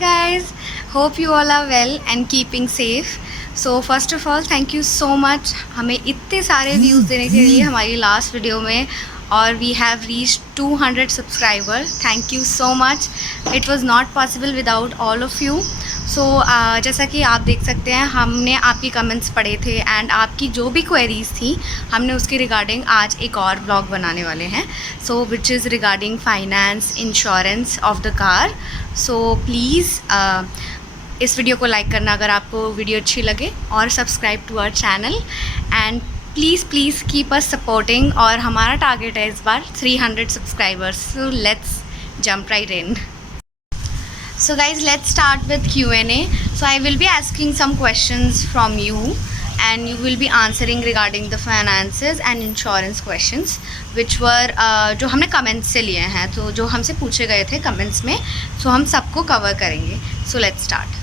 guys, hope you all are well and keeping safe. So first of all, thank you so much हमें इतने सारे views देने के लिए हमारी लास्ट वीडियो में, और we have reached 200 subscribers. Thank you so much. It was not possible without all of you. सो जैसा कि आप देख सकते हैं, हमने आपकी कमेंट्स पढ़े थे एंड आपकी जो भी क्वेरीज़ थी हमने उसके रिगार्डिंग आज एक और ब्लॉग बनाने वाले हैं. So which is regarding finance insurance of the car. So please इस वीडियो को लाइक करना अगर आपको वीडियो अच्छी लगे, और subscribe to our channel and please keep us supporting. और हमारा टारगेट है इस बार 300 subscribers. So let's jump right in. So guys, let's start with Q&A. So I will be asking some questions from you and you will be answering regarding the finances and insurance questions which were जो हमने comments से लिए हैं, तो जो हमसे पूछे गए थे comments में, so हम सबको cover करेंगे. So let's start.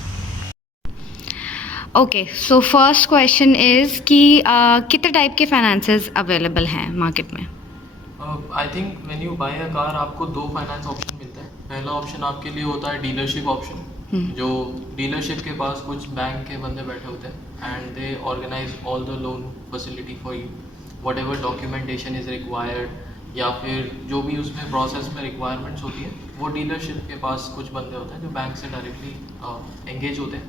Okay, so first question is कि कितने टाइप के finances available हैं मार्केट में? I think when you buy a car आपको दो फाइनेंस ऑप्शन मिलते हैं. पहला ऑप्शन आपके लिए होता है डीलरशिप ऑप्शन, जो डीलरशिप के पास कुछ बैंक के बंदे बैठे होते हैं and they organise all the loan facility for you. Whatever documentation is required या फिर जो भी उसमें प्रोसेस में रिक्वायरमेंट्स होती है, वो डीलरशिप के पास कुछ बंदे होते हैं जो बैंक से डायरेक्टली एंगेज होते हैं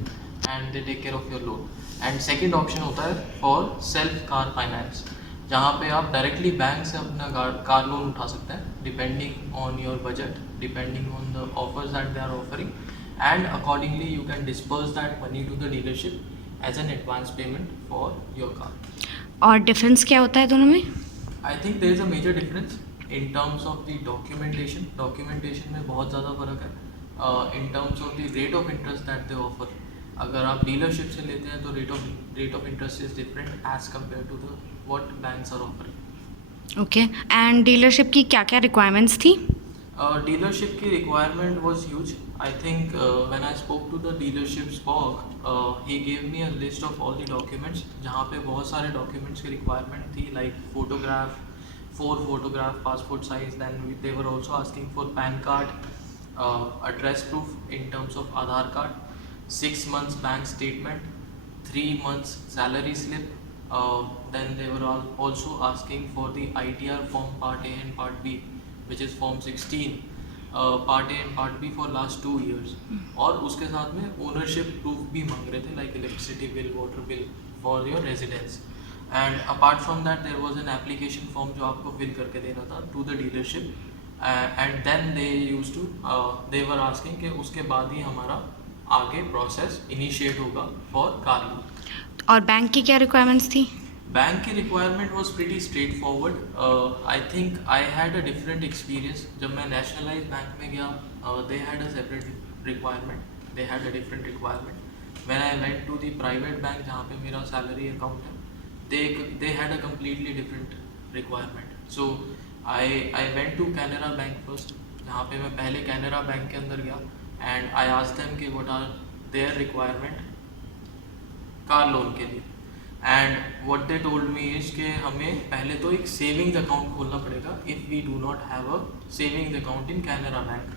and they take care of your loan. And second option होता है फॉर सेल्फ कार फाइनेंस, जहाँ पे आप डायरेक्टली बैंक से अपना कार लोन उठा सकते हैं depending on your budget, depending on the offers that they are offering, and accordingly you can disperse that money to the dealership as an advance payment for your car. और difference क्या होता है दोनों में? I think there is a major difference in terms of the documentation में बहुत ज़्यादा फर्क है. In terms of the rate of interest that they offer, अगर आप डीलरशिप से लेते हैं तो rate of interest is different as compare to the what banks are offering. Okay, and dealership की क्या क्या requirements थी? Dealership की requirement was huge. I think when I spoke to the dealership spoke, he gave me a list of all the documents, जहाँ पे बहुत सारे documents की requirement थी, like photograph, 4 photograph, passport size, then they were also asking for PAN card, address proof in terms of Aadhaar card, 6 months bank statement, 3 months salary slip. Then they were also asking for the ITR form Part A and Part B, which is Form 16, Part A and Part B for last 2 years. और उसके साथ में ownership proof भी मांग रहे थे, like electricity bill, water bill for your residence. And apart from that there was an application form जो आपको fill करके देना था to the dealership, and then they were asking कि उसके बाद ही हमारा आगे process initiate होगा for car loan. और बैंक की क्या रिक्वायरमेंट्स थी? बैंक की requirement was pretty straight forward. I think I had a different experience. जब मैं नेशनलाइज बैंक में गया, they had a separate requirement, they had a different requirement. When I went to the private bank जहाँ पे मेरा salary account है, they had a completely different requirement. So I went to Canara bank first, जहाँ पे मैं पहले Canara bank के अंदर गया एंड आई आस्क्ड देम कि what are their requirement car loan के लिए. And what they told me is कि हमें पहले तो एक सेविंग्स अकाउंट खोलना पड़ेगा if we do not have a savings account in Canara bank.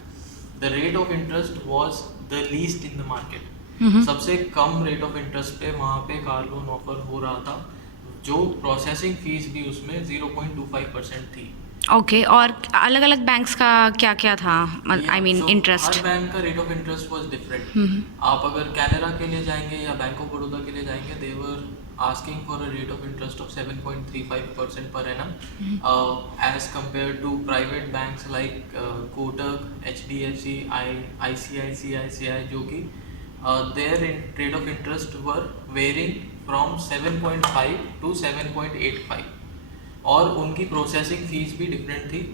The rate of interest was the least in the market. सबसे कम रेट ऑफ इंटरेस्ट पे वहाँ पे कार लोन ऑफर हो रहा था, जो प्रोसेसिंग फीस भी उसमें 0.25% थी. ओके, और अलग अलग बैंक्स का क्या क्या था? I mean interest. हर बैंक का rate of interest was different. आप अगर कैनरा के लिए जाएंगे या बैंक ऑफ बड़ौदा के लिए जाएंगे, दे वर asking for a rate of interest of 7.35% per annum, as compared to private banks like Kotak, HDFC, ICICI, जो कि their rate of interest were varying from 7.5 to 7.85, और उनकी प्रोसेसिंग फीस भी डिफरेंट थी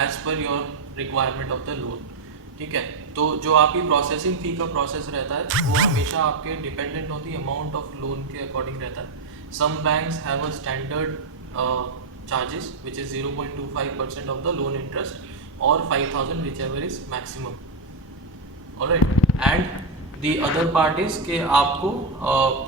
as per your requirement of the loan. ठीक है, तो जो आपकी प्रोसेसिंग फ़ी का प्रोसेस रहता है वो हमेशा आपके dependent on the amount of loan के अकॉर्डिंग रहता है. Some banks have a standard charges which is 0.25% of the loan interest और 5,000 whichever is maximum. Alright, and the other part is कि आपको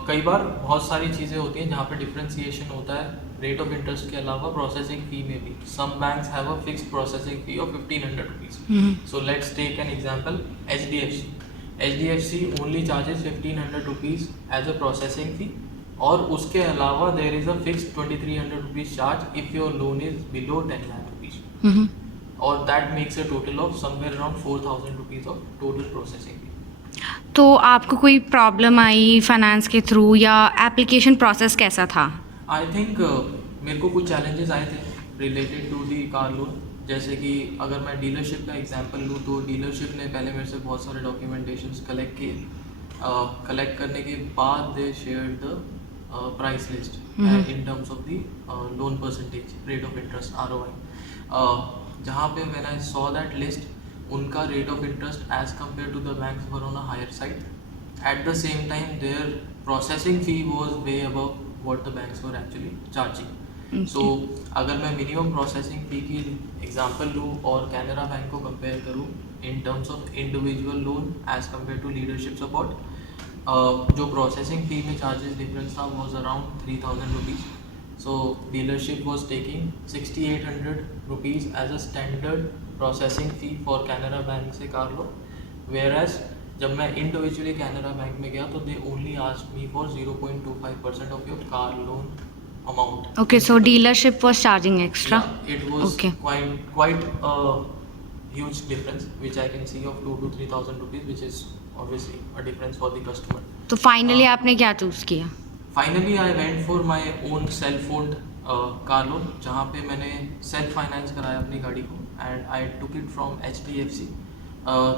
कई बार बहुत सारी चीज़ें होती हैं जहाँ पे डिफ्रेंसिएशन होता है रेट ऑफ इंटरेस्ट के अलावा प्रोसेसिंग फी में भी. Some banks have a fixed processing fee of 1,500 rupees. So let's take an example HDFC. HDFC only charges 1500 rupees as a processing fee, और उसके अलावा there is a fixed 2300 rupees charge if your loan is below 10 lakh rupees, और that makes a total of somewhere around 4000 rupees of total processing fee. तो आपको कोई problem I finance के through या application process कैसा था? I think मेरे को कुछ चैलेंजेस आए थे related to the car loan, जैसे कि अगर मैं डीलरशिप का एग्जांपल लूँ तो डीलरशिप ने पहले मेरे से बहुत सारे डॉक्यूमेंटेशंस कलेक्ट किए, कलेक्ट करने के बाद they share the price list in terms of the loan percentage, rate of interest, ROI, जहाँ पे when I saw that list उनका rate of interest as compare to the banks were on a higher side. At the same time, their processing fee was way above what the banks were actually charging. So, अगर मैं minimum processing fee की example लूँ और Canara bank को compare करूँ in terms of individual loan as compared to leadership support, जो processing fee में charges difference था was around 3000 rupees. So, dealership was taking 6800 rupees as a standard processing fee for Canara bank से car लो, whereas जब मैं individually Canara bank में गया तो they only asked me for 0.25% of your car loan amount. Okay, so dealership was charging extra. It was quite a huge difference which I can see of 2 to 3000 rupees, which is obviously a difference for the customer. तो finally आपने क्या choose किया? Finally I went for my own self owned car loan, जहाँ पे मैंने self finance कराया अपनी गाड़ी को, and I took it from HDFC.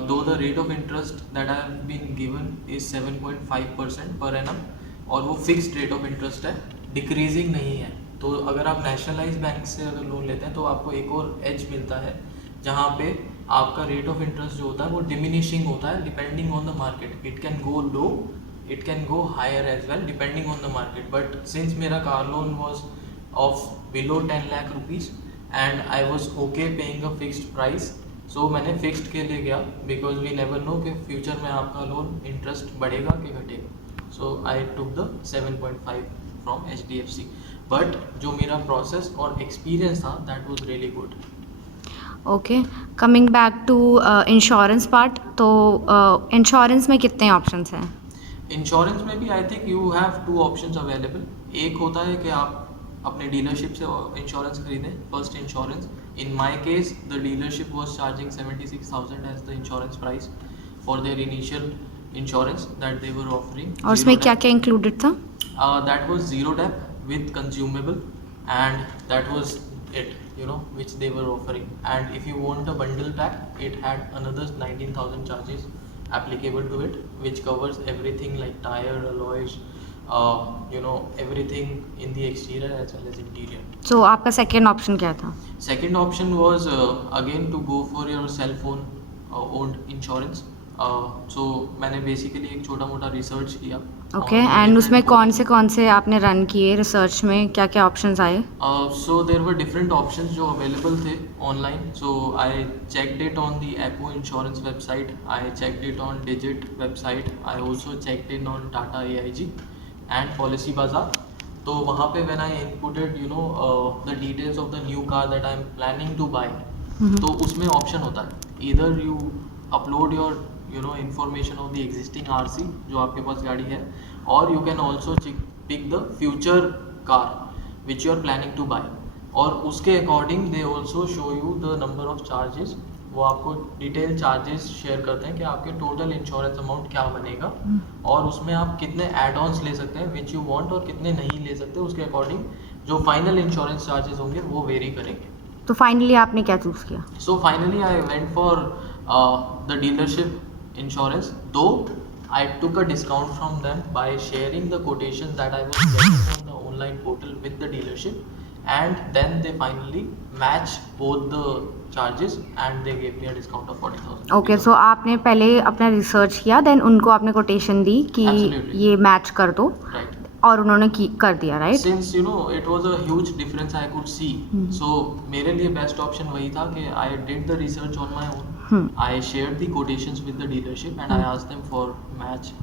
Though the rate of interest that I have been given is 7.5% per annum, और वो fixed rate of interest है, डिक्रीजिंग नहीं है. तो अगर आप नेशनलाइज बैंक से अगर लोन लेते हैं तो आपको एक और एज मिलता है, जहाँ पे आपका रेट ऑफ इंटरेस्ट जो होता है वो डिमिनिशिंग होता है depending on the market. It can go low, it can go higher as well depending on the market. But since मेरा car loan was of below 10 lakh rupees and I was okay paying a fixed price, so मैंने fixed के लिए गया, because we never know कि future में आपका loan interest बढ़ेगा कि घटेगा. So I took the 7.5 from HDFC. But जो मेरा प्रोसेस और एक्सपीरियंस था that was really good. Okay, coming back to insurance part, तो इंश्योरेंस में कितने ऑप्शंस हैं? इंश्योरेंस में भी I think you have 2 options available. एक होता है कि आप अपने डीलरशिप से इंश्योरेंस खरीदें, first insurance. In my case, the dealership was charging 76,000 as the insurance price for their initial insurance that they were offering. और उसमें क्या क्या इंक्लूडेड था? That was zero debt with consumable, and that was it, which they were offering. And if you want a bundle pack, it had another 19,000 charges applicable to it, which covers everything like tire, alloys, everything in the exterior as well as interior. So आपका second option क्या था? Second option was again to go for your cell phone owned insurance. So मैंने basically एक छोटा मोटा research किया. Okay, and उसमें कौन से आपने रन किए रिसर्च में, क्या क्या ऑप्शंस आए? So there were different options जो available थे online. So I checked it on the Echo Insurance website. I checked it on Digit website. I also checked it on Tata AIG and Policy Bazaar. तो वहाँ पे when I inputted the details of the new car that I am planning to buy, तो उसमें option होता है either you upload your information of the existing RC जो आपके पास गाड़ी है, or you can also pick the future car which you are planning to buy, और उसके according they also show you the number of charges. वो आपको detail charges share करते हैं कि आपके टोटल इंश्योरेंस अमाउंट क्या बनेगा, और उसमें आप कितने एड ऑन्स ले सकते हैं विच यू वांट और कितने नहीं ले सकते. उसके अकॉर्डिंग जो फाइनल इंश्योरेंस चार्जेस होंगे वो वेरी करेंगे. तो फाइनली आपने क्या चूज़ किया? So finally I went for the dealership insurance, though I took a discount from them by sharing the quotations that I was getting on the online portal with the dealership, and then they finally match both the charges and they gave me a discount of 40,000. Okay, सो आपने पहले अपना research किया, then उनको आपने quotation दी कि Absolutely. ये match कर दो, Right. और उन्होंने कर दिया, right? Since it was a huge difference I could see, so मेरे लिए बेस्ट ऑप्शन वही था कि I did the research on my own. I shared the quotations with the dealership and I asked them for match,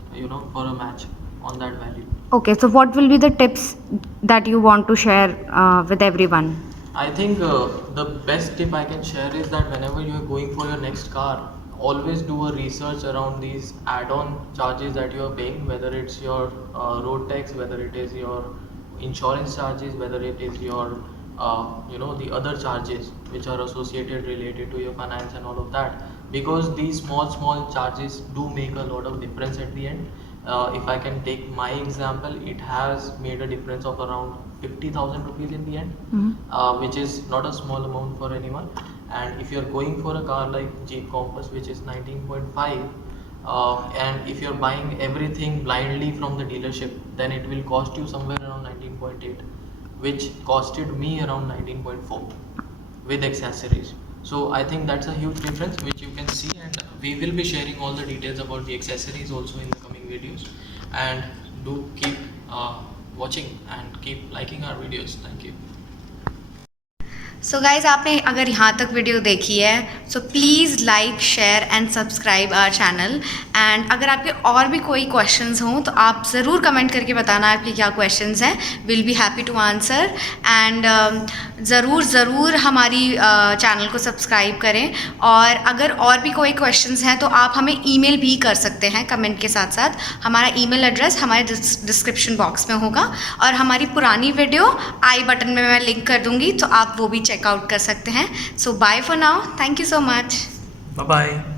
for a match on that value. Okay, so what will be the tips that you want to share with everyone? I think the best tip I can share is that whenever you are going for your next car, always do a research around these add-on charges that you are paying, whether it's your road tax, whether it is your insurance charges, whether it is your the other charges which are associated related to your finance and all of that, because these small charges do make a lot of difference at the end. If I can take my example, it has made a difference of around 50,000 rupees in the end, which is not a small amount for anyone. And if you're going for a car like Jeep Compass, which is 19.5, and if you're buying everything blindly from the dealership, then it will cost you somewhere around 19.8, which costed me around 19.4 with accessories. So I think that's a huge difference which you can see, and we will be sharing all the details about the accessories also in the coming videos. And do keep watching and keep liking our videos. Thank you. So guys, आपने अगर यहाँ तक video देखी है so please like, share and subscribe our channel. And अगर आपके और भी कोई क्वेश्चंस हों तो आप ज़रूर कमेंट करके बताना आपके क्या क्वेश्चंस हैं। Will be happy to answer. And ज़रूर हमारी चैनल को सब्सक्राइब करें। और अगर और भी कोई क्वेश्चंस हैं तो आप हमें ईमेल भी कर सकते हैं कमेंट के साथ साथ। हमारा ईमेल एड्रेस हमारे डिस्क्रिप्शन बॉक्स में होगा, और हमारी पुरानी वीडियो आई बटन में मैं लिंक कर दूँगी, तो आप वो भी चेकआउट कर सकते हैं। So bye for now, thank you so much, bye bye.